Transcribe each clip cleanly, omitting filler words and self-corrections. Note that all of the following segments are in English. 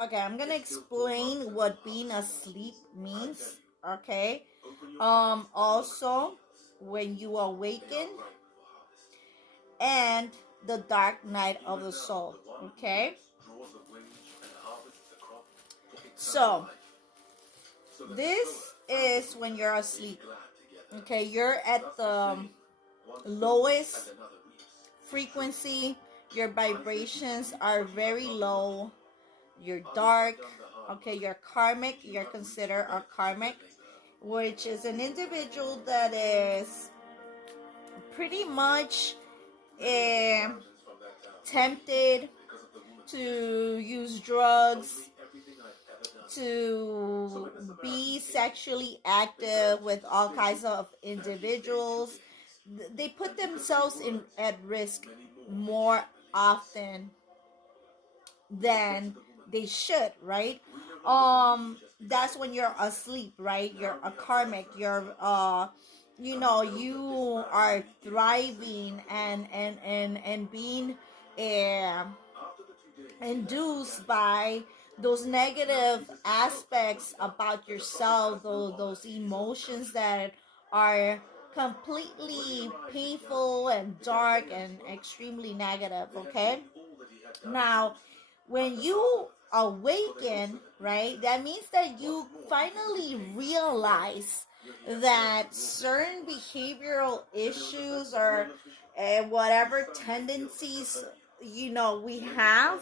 Okay, I'm gonna explain what being asleep means. Okay. Also, when you awaken, and the dark night of the soul. Okay. So this is when you're asleep. Okay, you're at the lowest frequency. Your vibrations are very low. You're dark. Okay, you're karmic. You're considered a karmic, which is an individual that is pretty much tempted to use drugs, to be sexually active with all kinds of individuals. They put themselves in at risk more often than they should, right? That's when you're asleep, right? You're a karmic. You're you are thriving and being uh, induced by those negative aspects about yourself, those emotions that are completely painful and dark and extremely negative. Okay, now when you awaken, right, that means that you finally realize that certain behavioral issues or whatever tendencies we have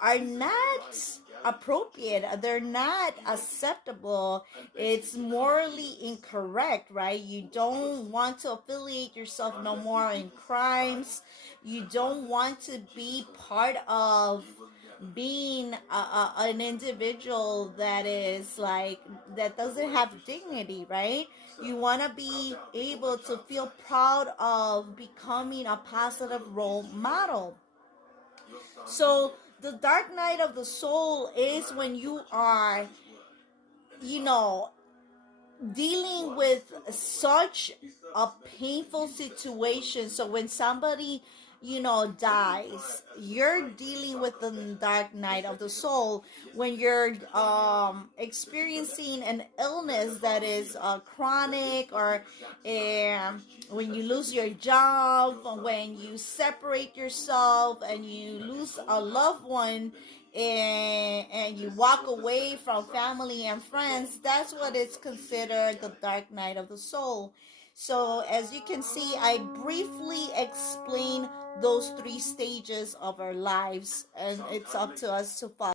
are not appropriate. They're not acceptable. It's morally incorrect, right? You don't want to affiliate yourself no more in crimes. You don't want to be part of being an individual that is like that doesn't have dignity, right? You want to be able to feel proud of becoming a positive role model. So the dark night of the soul is when you are, you know, dealing with such a painful situation. So when somebody dies, you're dealing with the dark night of the soul. When you're experiencing an illness that is chronic, or when you lose your job, when you separate yourself and you lose a loved one, and you walk away from family and friends, that's what is considered the dark night of the soul. So as you can see, I briefly explain those three stages of our lives, and it's up to us to follow.